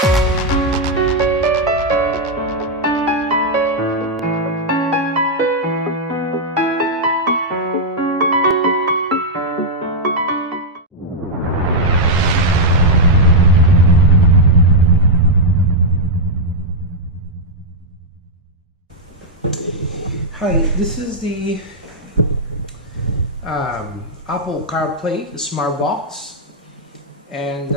Hi, this is the Apple CarPlay Smart Box, and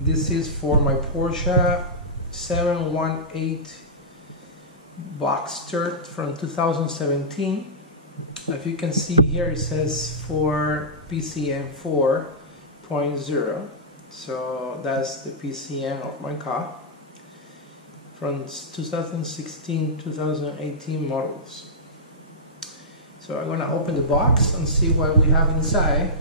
this is for my Porsche 718 Boxster from 2017. If you can see here, it says for PCM 4.0, so that's the PCM of my car from 2016-2018 models. So I'm gonna open the box and see what we have inside.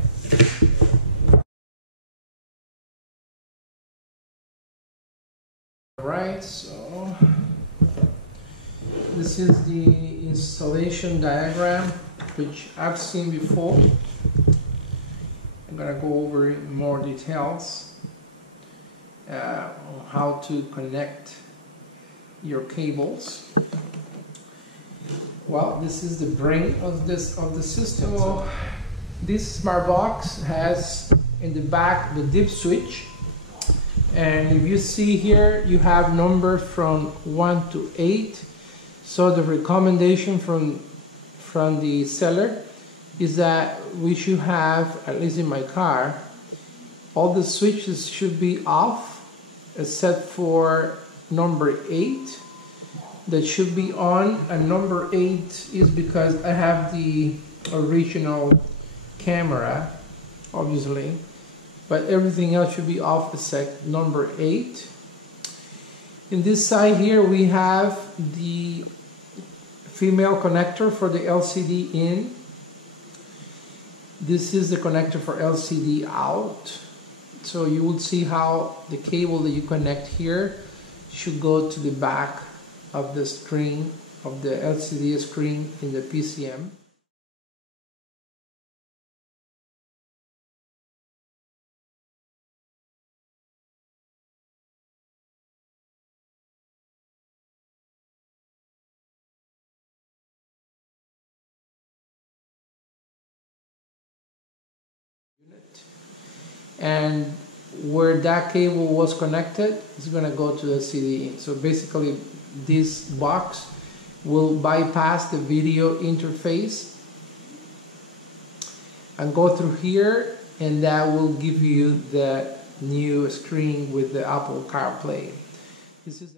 Alright, so this is the installation diagram, which I've seen before. I'm gonna go over more details on how to connect your cables. Well, this is the brain of the system. So this smart box has in the back the dip switch, and if you see here, you have numbers from 1 to 8. So the recommendation from the seller is that we should have, at least in my car, all the switches should be off except for number 8 that should be on, and number 8 is because I have the original camera, obviously, but everything else should be off except number 8. In this side here we have the female connector for the LCD in. This is the connector for LCD out. So you will see how the cable that you connect here should go to the back of the screen, of the LCD screen in the PCM. And where that cable was connected is going to go to the CD. So basically this box will bypass the video interface and go through here, and that will give you the new screen with the Apple CarPlay. This is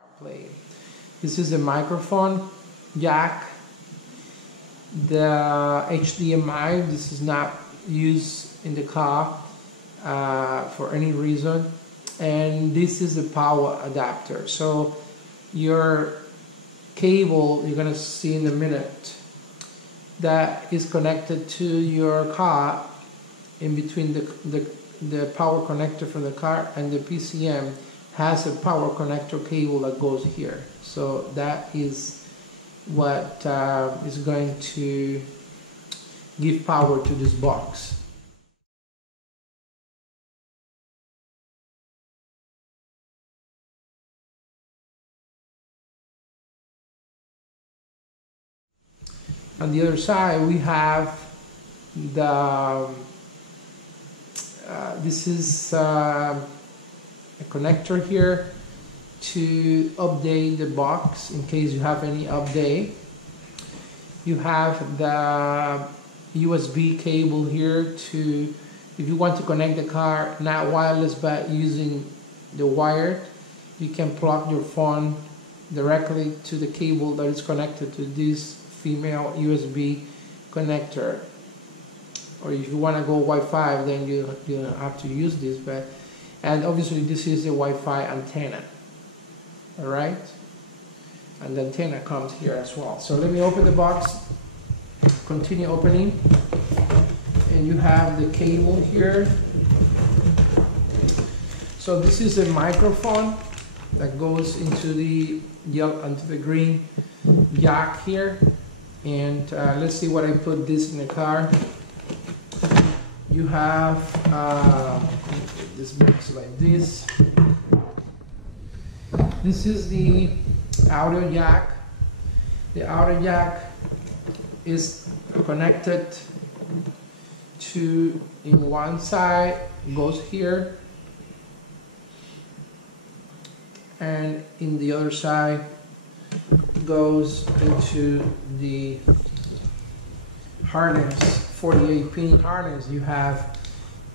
CarPlay. This is a microphone jack. The HDMI, this is not used in the car for any reason, and this is the power adapter. So your cable, you're gonna see in a minute, that is connected to your car in between the power connector from the car and the PCM has a power connector cable that goes here. So that is what is going to give power to this box. On the other side we have the this is a connector here to update the box in case you have any update. You have the USB cable here to, if you want to connect the car not wireless but using the wire, you can plug your phone directly to the cable that is connected to this female USB connector. Or if you want to go Wi-Fi, then you have to use this. But and obviously this is the Wi-Fi antenna. All right, and the antenna comes here as well. So let me open the box, continue opening, and you have the cable here. So this is a microphone that goes into the yellow, into the green jack here. And let's see what I put this in the car. You have this box like this. This is the audio jack. The audio jack is connected to, in one side goes here, and in the other side goes into the harness, 48-pin harness. You have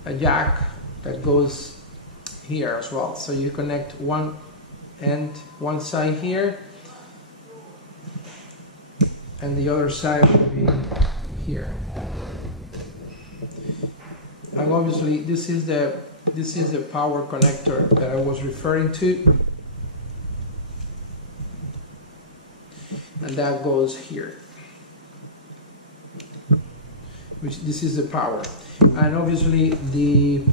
a jack that goes here as well. So you connect one end, one side here, and the other side will be here. And obviously this is the power connector that I was referring to. And that goes here, which this is the power. And obviously the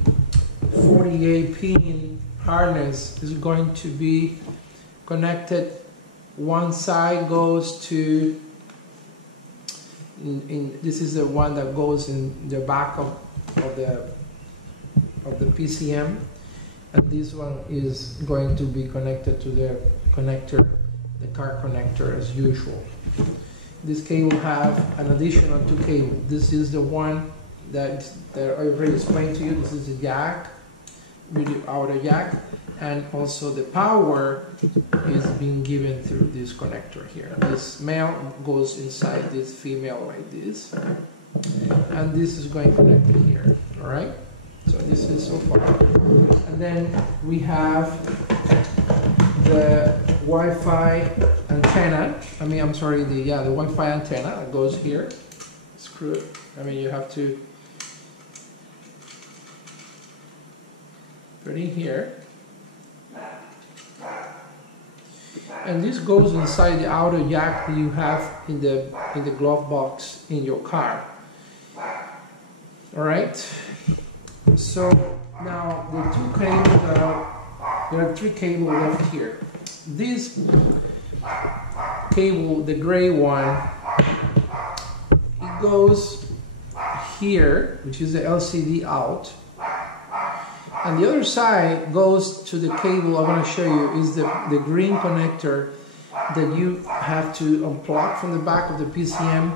48-pin harness is going to be connected. One side goes to, this is the one that goes in the back of the PCM, and this one is going to be connected to the connector, the car connector as usual. This cable have an additional 2 cables. This is the one that I already explained to you. This is the jack, video audio jack, and also the power is being given through this connector here. This male goes inside this female like this, and this is going connected here. All right. So this is so far, and then we have the Wi-Fi antenna. I'm sorry, the Wi-Fi antenna that goes here. Screw it. You have to put it here, and this goes inside the audio jack that you have in the glove box in your car. All right. So now the 2 cables there are 3 cables left here. This cable, the gray one, it goes here, which is the LCD out, and the other side goes to the cable I'm going to show you, is the green connector that you have to unplug from the back of the PCM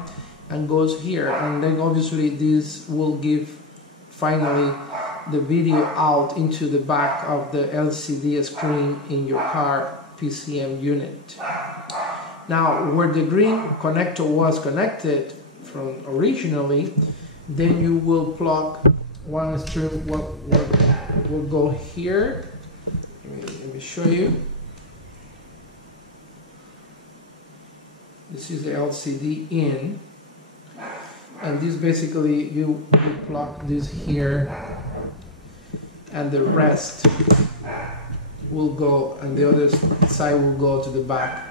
and goes here, and then obviously this will give finally the video out into the back of the LCD screen in your car PCM unit. Now, where the green connector was connected from originally, then you will plug one string. Will go here. Let me show you. This is the LCD in, and this basically you plug this here, and the rest will go, and the other side will go to the back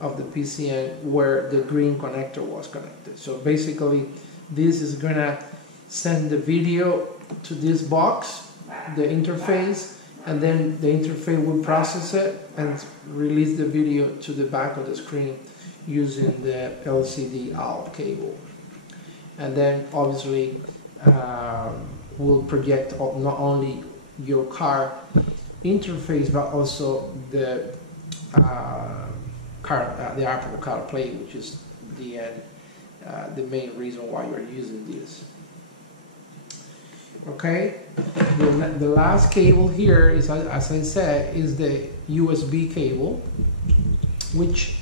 of the PCM where the green connector was connected. So basically this is gonna send the video to this box, the interface, and then the interface will process it and release the video to the back of the screen using the LCD out cable. And then obviously will project not only your car interface but also the Apple CarPlay, which is the main reason why you're using this. Okay, the last cable here is, as I said, is the USB cable, which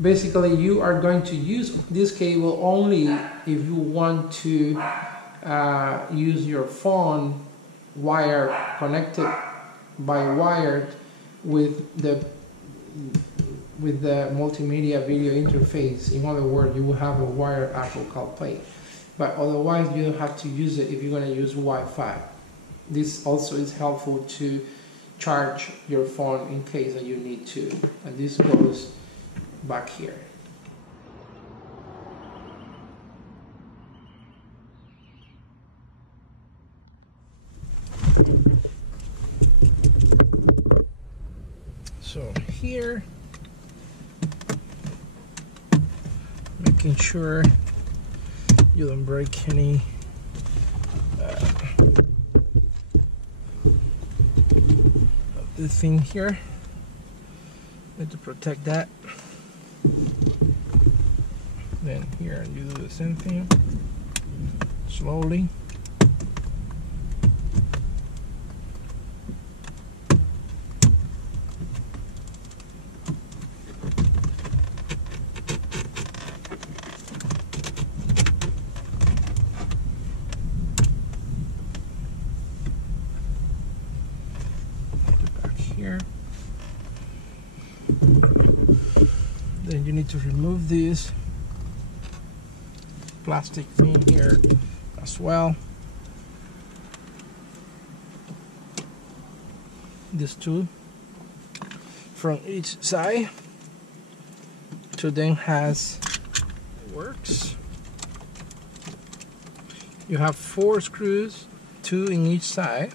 basically you are going to use this cable only if you want to use your phone connected by wired with the multimedia video interface. In other words, you will have a wired Apple CarPlay, but otherwise you don't have to use it if you're going to use Wi-Fi. This also is helpful to charge your phone in case that you need to, and this goes back here. So here, let me making sure you don't break any of the thing here. Need to protect that. Then here you do the same thing slowly. Here. Then you need to remove this plastic thing here as well. These two from each side. So then has works. You have 4 screws, 2 in each side.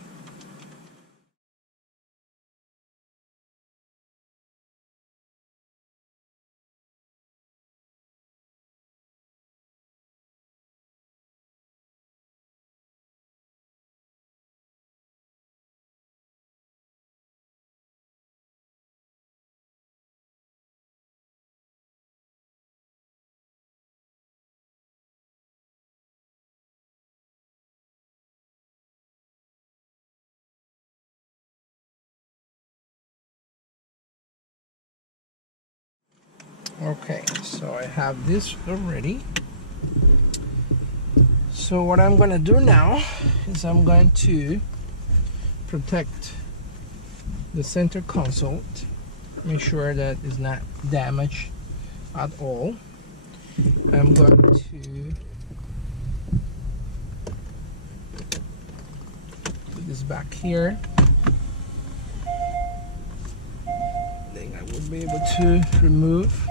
Okay, so I have this already. So what I'm going to do now is I'm going to protect the center console, make sure that it's not damaged at all. I'm going to put this back here. Then I will be able to remove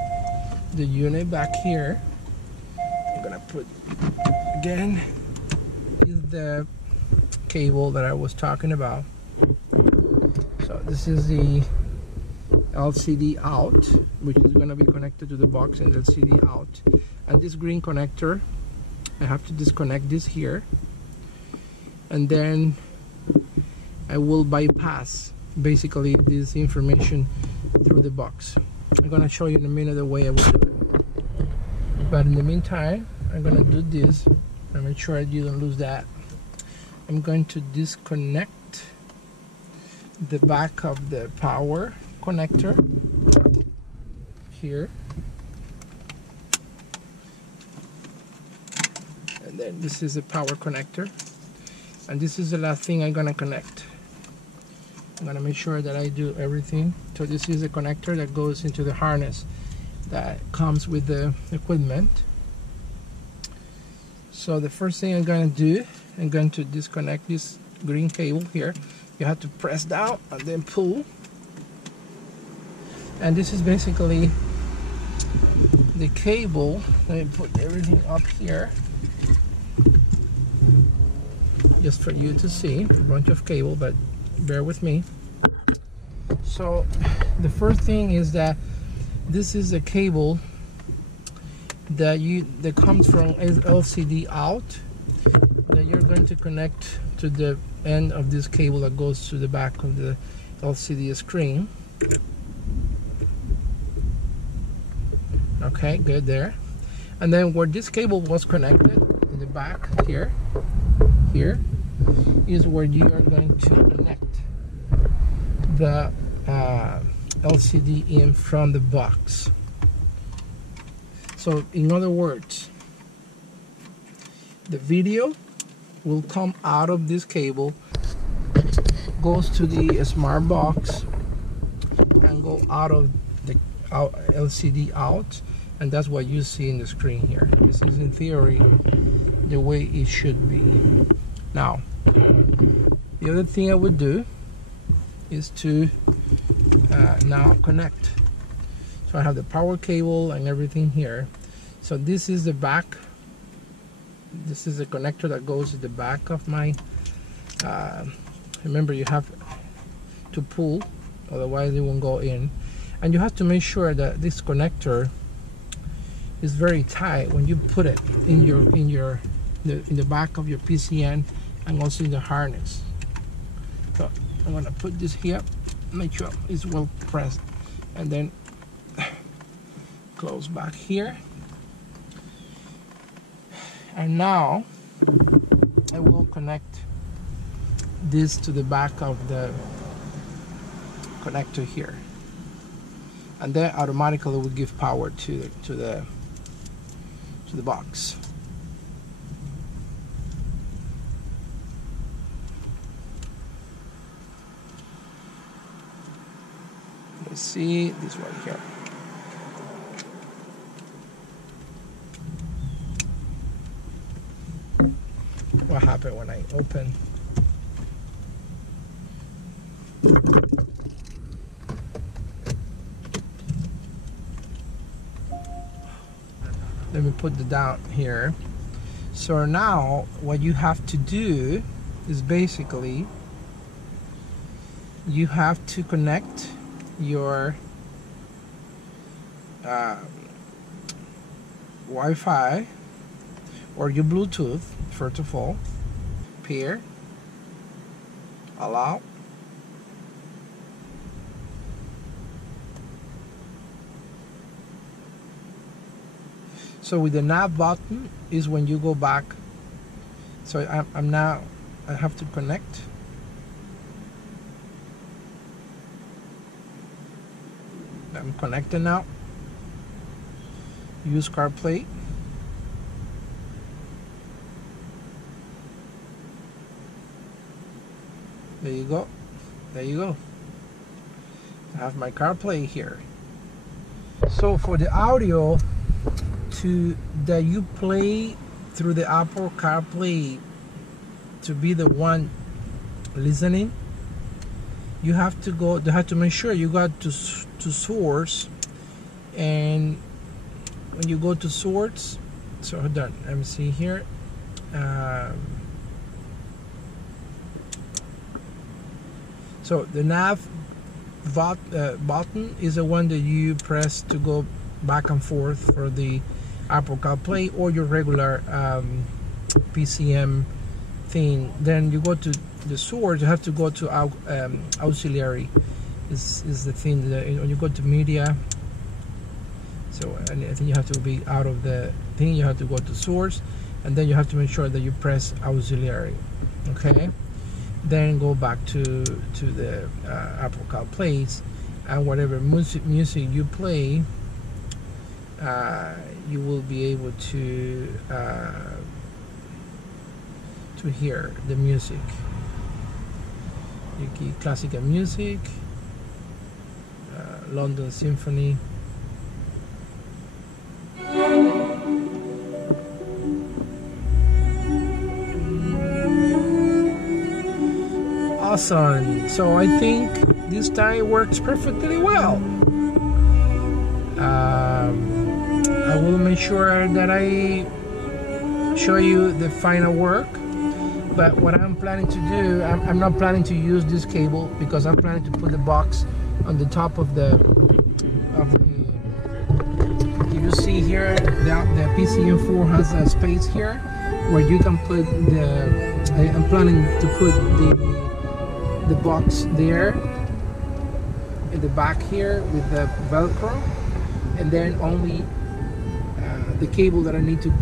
the unit back here. I'm gonna put again is the cable that I was talking about. So this is the LCD out, which is going to be connected to the box and LCD out. And this green connector, I have to disconnect this here, and then I will bypass basically this information through the box. I'm going to show you in a minute the way I will do it. But in the meantime, I'm going to do this and make sure you don't lose that. I'm going to disconnect the back of the power connector here, and then this is the power connector, and this is the last thing I'm gonna connect. I'm gonna make sure that I do everything. So this is the connector that goes into the harness that comes with the equipment. So the first thing I'm gonna do, I'm going to disconnect this green cable here. You have to press down and then pull. And this is basically the cable. Let me put everything up here just for you to see. A bunch of cable, but bear with me. So the first thing is that this is a cable that comes from LCD out, that you're going to connect to the end of this cable that goes to the back of the LCD screen. Okay, good there. And then where this cable was connected in the back here is where you are going to connect the LCD in from the box. So in other words, the video will come out of this cable, goes to the smart box, and go out of the LCD out, and that's what you see in the screen here. This is in theory the way it should be. Now, the other thing I would do is to now connect. So I have the power cable and everything here. So this is the back. This is the connector that goes to the back of my remember, you have to pull, otherwise it won't go in. And you have to make sure that this connector is very tight when you put it in the back of your PCM and also in the harness. So I'm gonna put this here, make sure it's well pressed, and then close back here. And now I will connect this to the back of the connector here, and then automatically will give power to the box. Let's see this one here. What happened when I open? Let me put it down here. So now what you have to do is basically you have to connect your Wi-Fi or your Bluetooth, first of all. Pair, allow, so with the nav button is when you go back. So I'm now, I have to connect. I'm connected now. Use CarPlay. There you go. There you go. I have my CarPlay here. So for the audio that you play through the Apple CarPlay to be the one listening, you have to make sure you got to source, and when you go to source, so hold on, let me see here. So the nav button is the one that you press to go back and forth for the Apple CarPlay or your regular PCM thing. Then you go to the source, you have to go to auxiliary is the thing that when you go to media. So and I think you have to be out of the thing, you have to go to source, and then you have to make sure that you press auxiliary. Okay, then go back to the Apple CarPlay, and whatever music you play, you will be able to hear the music. You keep classical music, London Symphony. Awesome. So I think this time works perfectly well. I will make sure that I show you the final work, but what I'm planning to do, I'm not planning to use this cable because I'm planning to put the box on the top of the you see here the PCM 4 has a space here where you can put I'm planning to put the box there in the back here with the Velcro, and then only the cable that I need to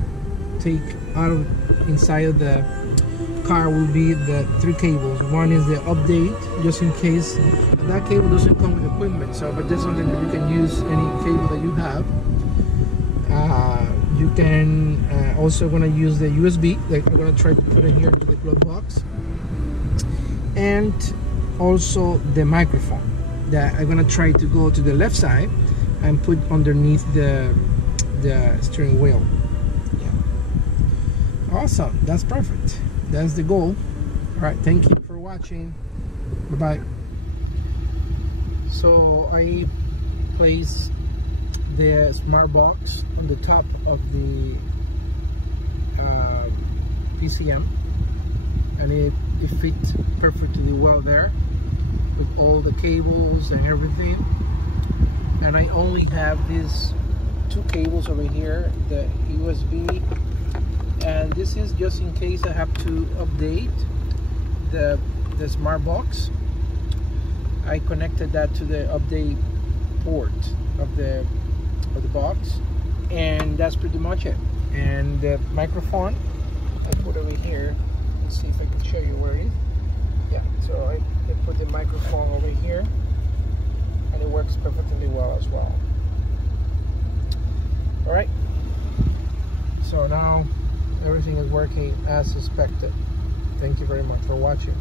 take out of inside of the car will be the 3 cables. One is the update, just in case that cable doesn't come with equipment, so but there's something that you can use any cable that you have. You can also gonna use the USB, like I'm gonna try to put it here to the glove box, and also the microphone that I'm gonna try to go to the left side and put underneath the steering wheel. Yeah. Awesome, that's perfect. That's the goal. All right, thank you for watching. Bye bye. So I placed the smart box on the top of the PCM, and it fits perfectly well there with all the cables and everything. And I only have these two cables over here, the USB, and this is just in case I have to update the smart box. I connected that to the update port of the box, and that's pretty much it. And the microphone I put over here. Let's see if I can show you where it is. Yeah, so I put the microphone over here, and it works perfectly well as well. All right, so now everything is working as suspected. Thank you very much for watching.